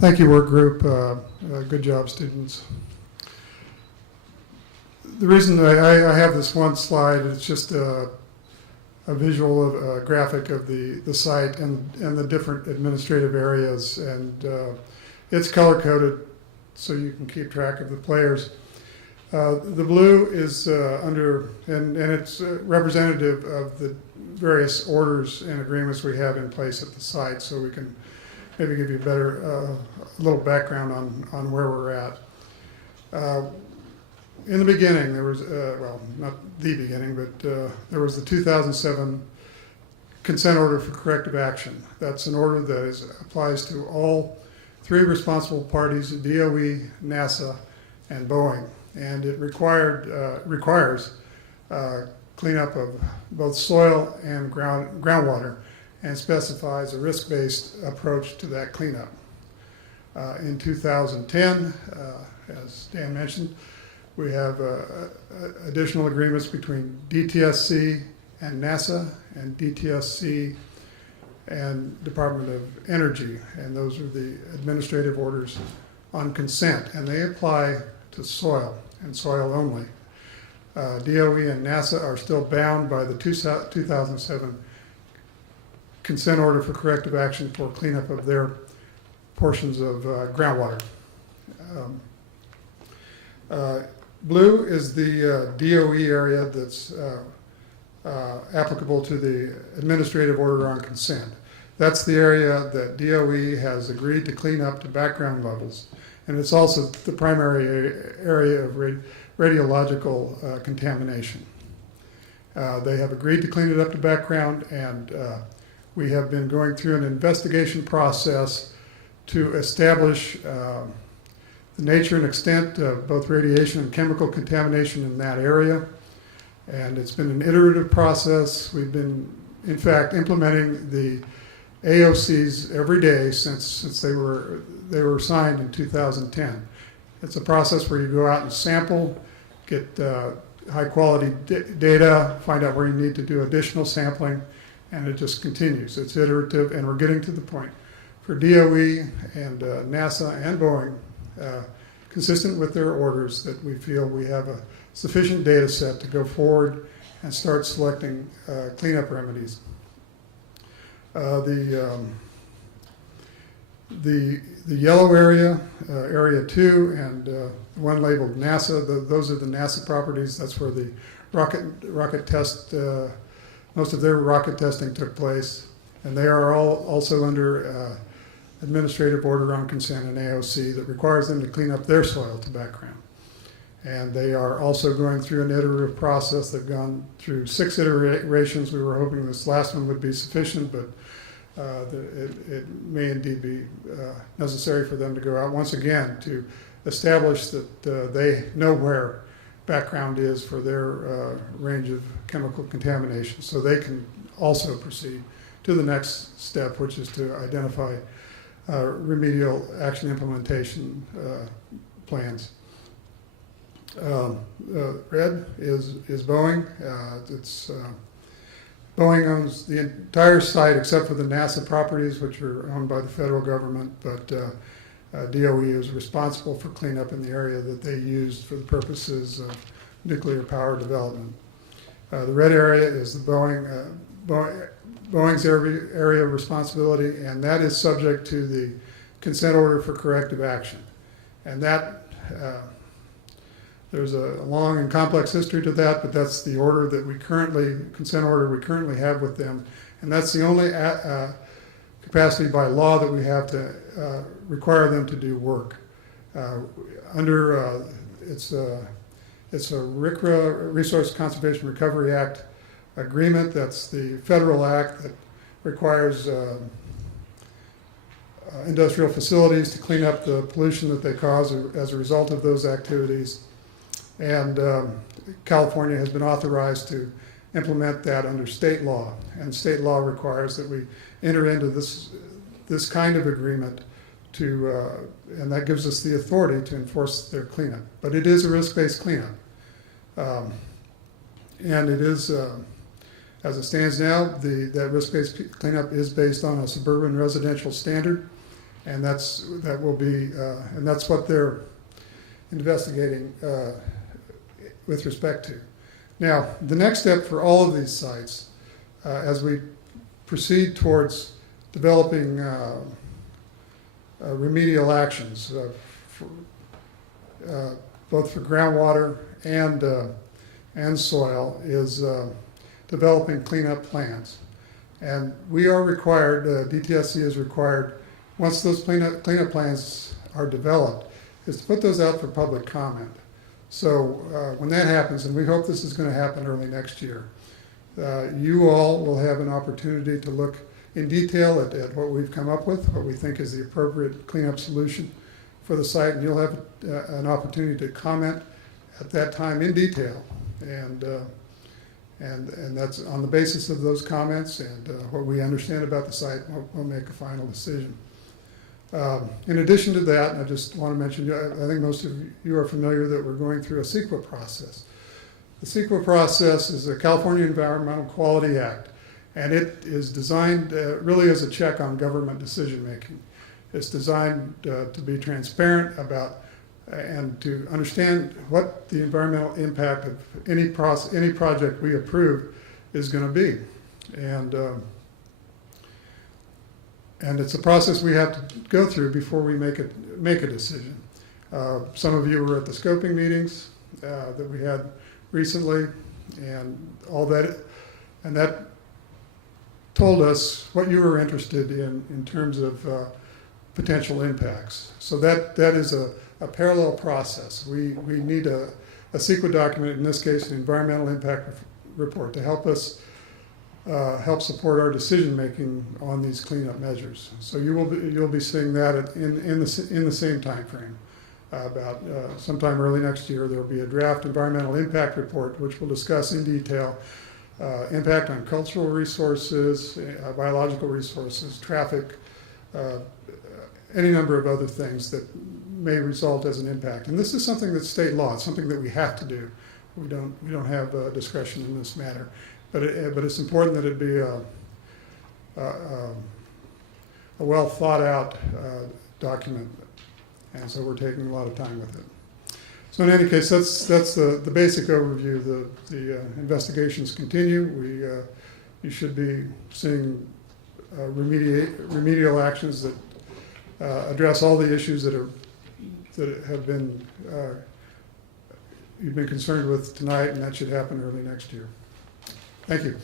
Thank you, work group. Good job, students. The reason I have this one slide is just a visual, a graphic of the site and the different administrative areas, and it's color-coded so you can keep track of the players. The blue is and it's representative of the various orders and agreements we have in place at the site, so we can maybe give you a little background on where we're at. In the beginning, there was, well, not the beginning, but there was the 2007 consent order for corrective action. That's an order that applies to all three responsible parties, DOE, NASA, and Boeing. And it requires cleanup of both soil and groundwater, and specifies a risk-based approach to that cleanup. In 2010, as Dan mentioned, we have additional agreements between DTSC and NASA, and DTSC and Department of Energy, and those are the administrative orders on consent, and they apply to soil and soil only. DOE and NASA are still bound by the 2007 consent order for corrective action for cleanup of their portions of groundwater. Blue is the DOE area that's applicable to the administrative order on consent. That's the area that DOE has agreed to clean up to background levels, and it's also the primary area of radiological contamination. They have agreed to clean it up to background, and we have been going through an investigation process to establish the nature and extent of both radiation and chemical contamination in that area. And it's been an iterative process. We've been, in fact, implementing the AOCs every day since they were signed in 2010. It's a process where you go out and sample, get high quality data, find out where you need to do additional sampling, and it just continues. It's iterative, and we're getting to the point for DOE and NASA and Boeing, consistent with their orders, that we feel we have a sufficient data set to go forward and start selecting cleanup remedies. The yellow area, area 2, and one labeled NASA, those are the NASA properties. That's where the rocket test, most of their rocket testing took place, and they are all also under administrative order on consent and AOC that requires them to clean up their soil to background. And they are also going through an iterative process. They've gone through 6 iterations. We were hoping this last one would be sufficient, but it may indeed be necessary for them to go out once again to establish that they know where background is for their range of chemical contamination, so they can also proceed to the next step, which is to identify remedial action implementation plans. Red is Boeing. Boeing owns the entire site except for the NASA properties, which are owned by the federal government, but DOE is responsible for cleanup in the area that they used for the purposes of nuclear power development. The red area is the Boeing's area of responsibility, and that is subject to the consent order for corrective action. And that, there's a long and complex history to that, but that's the order that consent order we currently have with them. And that's the only capacity by law that we have to require them to do work. It's a RCRA, Resource Conservation Recovery Act agreement. That's the federal act that requires industrial facilities to clean up the pollution that they cause as a result of those activities. And California has been authorized to implement that under state law. And state law requires that we enter into this kind of agreement and that gives us the authority to enforce their cleanup. But it is a risk-based cleanup. And it is, as it stands now, that risk-based cleanup is based on a suburban residential standard, and that's what they're investigating with respect to. Now, the next step for all of these sites, as we proceed towards developing remedial actions, both for groundwater and soil, is developing cleanup plans. And we are required, DTSC is required, once those cleanup plans are developed, is to put those out for public comment. So when that happens, and we hope this is going to happen early next year, you all will have an opportunity to look in detail at what we've come up with, what we think is the appropriate cleanup solution for the site, and you'll have an opportunity to comment at that time in detail. And that's on the basis of those comments and what we understand about the site, we'll make a final decision. In addition to that, I just want to mention, I think most of you are familiar that we're going through a CEQA process. The CEQA process is the California Environmental Quality Act, and it is designed really as a check on government decision making. It's designed to be transparent about and to understand what the environmental impact of any project we approve is going to be. And it's a process we have to go through before we make a decision. Some of you were at the scoping meetings that we had recently, and all that, and that told us what you were interested in terms of potential impacts. So that is a parallel process. We need a CEQA document, in this case an environmental impact report, to help us help support our decision making on these cleanup measures. So you'll be seeing that in the same time frame. About sometime early next year, there will be a draft environmental impact report which will discuss in detail impact on cultural resources, biological resources, traffic, any number of other things that may result as an impact. And this is something that's state law. It's something that we have to do. We don't have discretion in this matter. But it's important that it be a well thought out document. And so we're taking a lot of time with it. So in any case, that's the basic overview. The investigations continue. You should be seeing remedial actions that address all the issues that have been you've been concerned with tonight, and that should happen early next year. Thank you.